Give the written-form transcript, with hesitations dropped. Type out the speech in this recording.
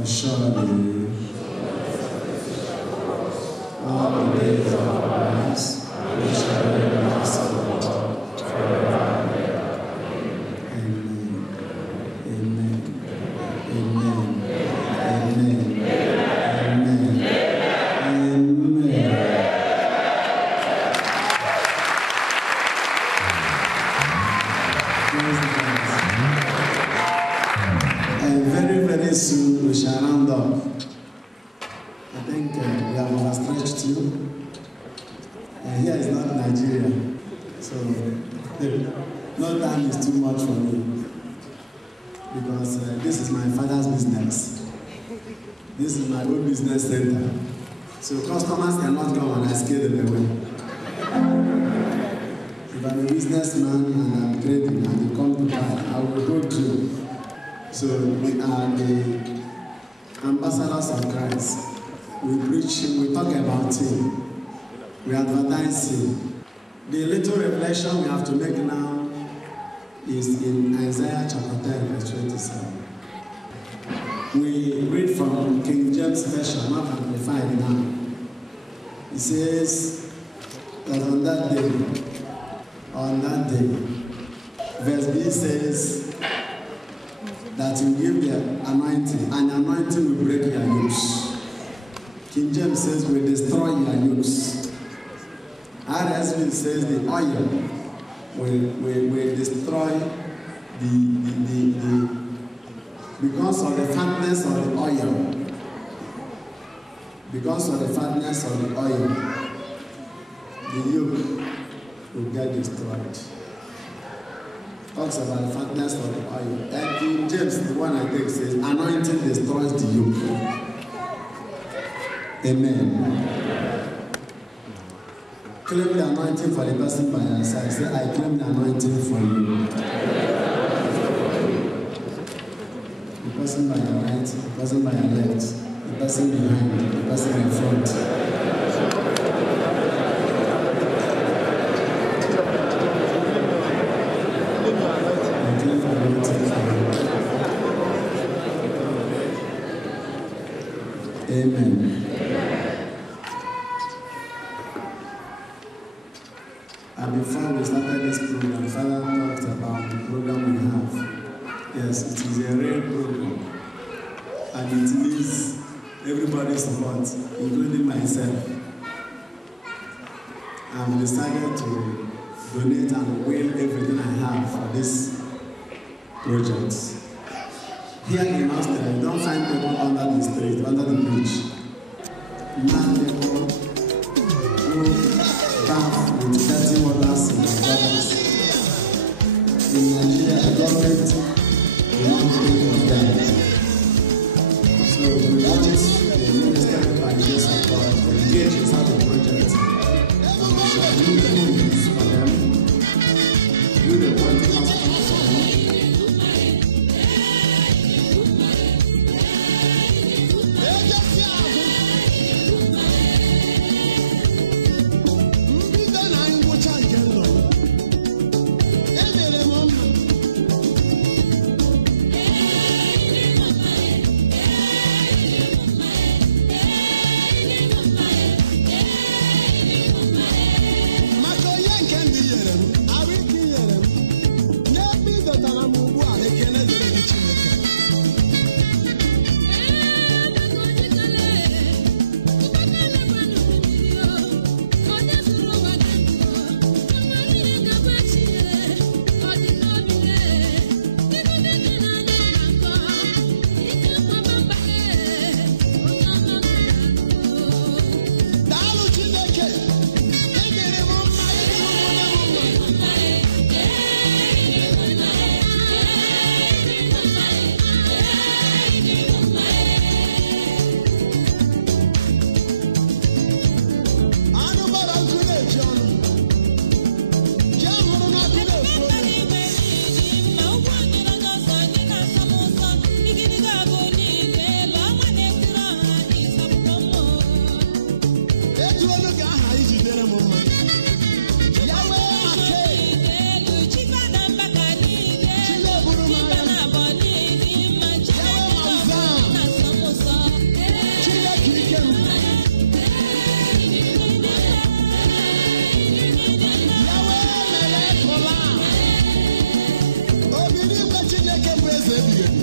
For surely all the days of our lives we shall live in the house of the Lord forever and ever. Amen. Amen. Amen. Amen. Amen. Amen. And very, very soon we shall round up. I think we have overstretched you. Here is not Nigeria, so no time is too much for me. Because this is my father's business. This is my own business center. So customers cannot come and I scare them away. If I'm a businessman and I'm trading and they come to buy, I will go through. So we are the ambassadors of Christ. We preach Him, we talk about Him, we advertise Him. The little revelation we have to make now is in Isaiah chapter 10, verse 27. We read from King James Version, not amplified now. It says that on that day, verse B says that you give the anointing, and anointing will break your yokes. King James says we destroy your yokes. RSV says the oil will destroy the because of the fatness of the oil. Because of the fatness of the oil, the yoke will get destroyed. Talks about the fatness of the oil. And King James, the one I take, says, anointing destroys the yoke. Amen. Claim the anointing for the person by your side. Say, I claim the anointing for you. The person by your right, the person by your left, the person behind, the person in front. Amen. And before we started this program, Father talked about the program we have. Yes, it is a rare program. And it needs everybody's support, including myself. I've decided to donate and will everything I have for this project. Here in Australia, you don't find people under the street, under the bridge. Mad people who bath with dirty waters in their bodies. In Nigeria, the government will not think of them. So we want the minister by the grace of God to engage in such a project. And we shall do things for them, do the quality hospital for them. Marco baby.